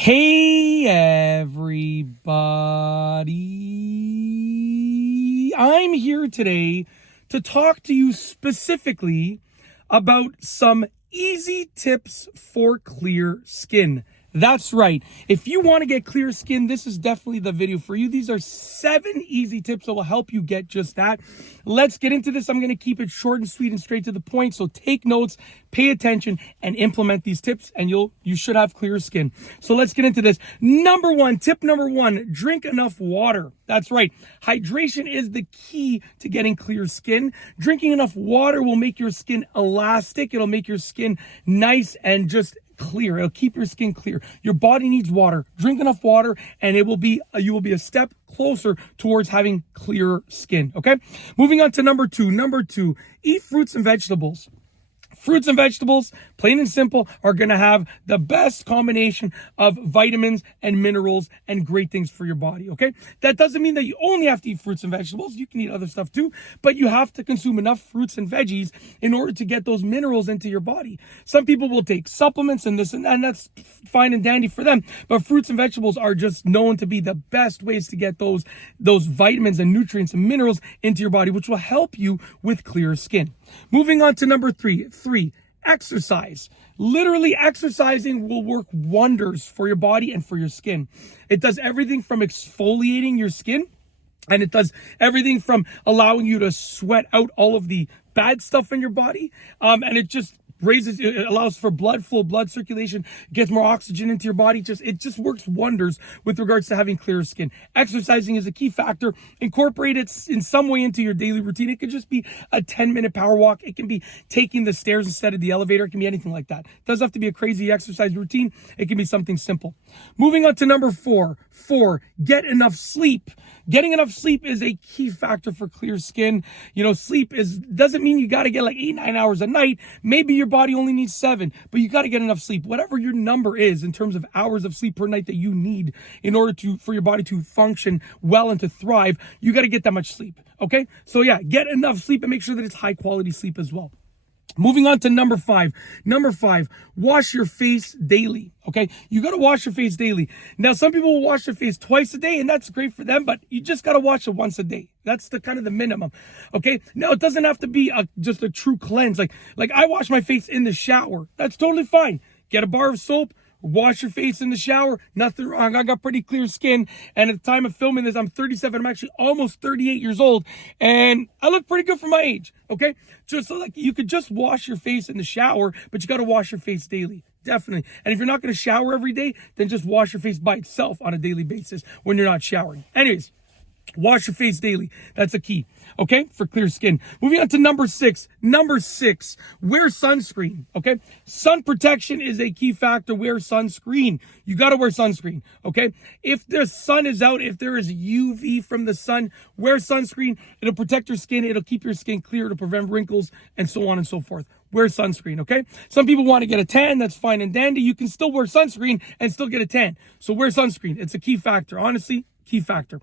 Hey everybody, I'm here today to talk to you specifically about some easy tips for clear skin. That's right. If you want to get clear skin, this is definitely the video for you. These are 7 easy tips that will help you get just that. Let's get into this. I'm going to keep it short and sweet and straight to the point. So take notes, pay attention, and implement these tips, and you should have clear skin. So let's get into this. Tip number one, drink enough water. That's right. Hydration is the key to getting clear skin. Drinking enough water will make your skin elastic. It'll make your skin nice and just clear. It'll keep your skin clear. Your body needs water. Drink enough water and you will be a step closer towards having clear skin. Okay. Moving on to number two, eat fruits and vegetables. Fruits and vegetables, plain and simple, are going to have the best combination of vitamins and minerals and great things for your body, okay? That doesn't mean that you only have to eat fruits and vegetables. You can eat other stuff too, but you have to consume enough fruits and veggies in order to get those minerals into your body. Some people will take supplements and this and that, and that's fine and dandy for them, but fruits and vegetables are just known to be the best ways to get those vitamins and nutrients and minerals into your body, which will help you with clear skin. Moving on to number three, exercise. Literally, exercising will work wonders for your body and for your skin. It does everything from exfoliating your skin, and it does everything from allowing you to sweat out all of the bad stuff in your body, and it allows for blood flow, blood circulation, gets more oxygen into your body. It just works wonders with regards to having clear skin. Exercising is a key factor. Incorporate it in some way into your daily routine. It could just be a 10-minute power walk. It can be taking the stairs instead of the elevator. It can be anything like that. It doesn't have to be a crazy exercise routine. It can be something simple. Moving on to number four, get enough sleep. Getting enough sleep is a key factor for clear skin. Sleep doesn't mean you got to get like 8-9 hours a night. Maybe your body only needs 7, but you got to get enough sleep. Whatever your number is in terms of hours of sleep per night that you need in order for your body to function well and to thrive, you got to get that much sleep. Okay? So yeah, get enough sleep and make sure that it's high quality sleep as well. Moving on to number five, wash your face daily. Okay. You got to wash your face daily. Now, some people will wash their face twice a day and that's great for them, but you just got to wash it once a day. That's the kind of the minimum. Okay. Now it doesn't have to be just a true cleanse. Like I wash my face in the shower. That's totally fine. Get a bar of soap. Wash your face in the shower. Nothing wrong. I got pretty clear skin. And at the time of filming this, I'm 37. I'm actually almost 38 years old. And I look pretty good for my age. Okay. So you could just wash your face in the shower, but you got to wash your face daily. Definitely. And if you're not going to shower every day, then just wash your face by itself on a daily basis when you're not showering. Anyways, wash your face daily. That's a key. Okay, for clear skin. Moving on to number six, wear sunscreen. Okay, sun protection is a key factor. Wear sunscreen. You got to wear sunscreen. Okay, if the sun is out, if there is UV from the sun, wear sunscreen. It'll protect your skin. It'll keep your skin clear to prevent wrinkles and so on and so forth. Wear sunscreen, okay? Some people want to get a tan. That's fine and dandy. You can still wear sunscreen and still get a tan. So wear sunscreen. It's a key factor. Honestly, key factor.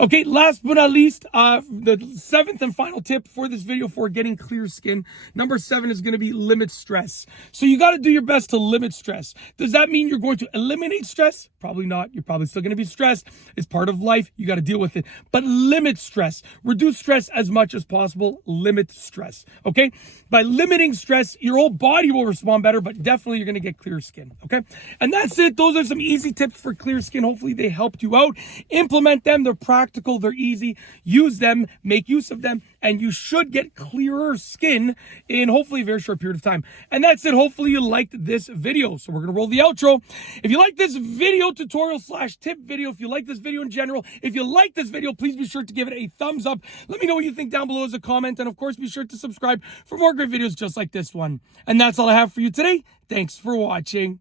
Okay, last but not least, the 7th and final tip for this video for getting clear skin. Number 7 is going to be limit stress. So you got to do your best to limit stress. Does that mean you're going to eliminate stress? Probably not. You're probably still going to be stressed. It's part of life. You got to deal with it. But limit stress. Reduce stress as much as possible. Limit stress. Okay? By limiting stress, your whole body will respond better, but definitely you're going to get clear skin. Okay? And that's it. Those are some easy tips for clear skin. Hopefully they helped you out. Implement them. They're practical. They're easy. Use them. Make use of them. And you should get clearer skin in hopefully a very short period of time. And that's it. Hopefully you liked this video. So we're going to roll the outro. If you like this video tutorial/tip video, if you like this video in general, if you like this video, please be sure to give it a thumbs up. Let me know what you think down below as a comment. And of course, be sure to subscribe for more great videos just like this one. And that's all I have for you today. Thanks for watching.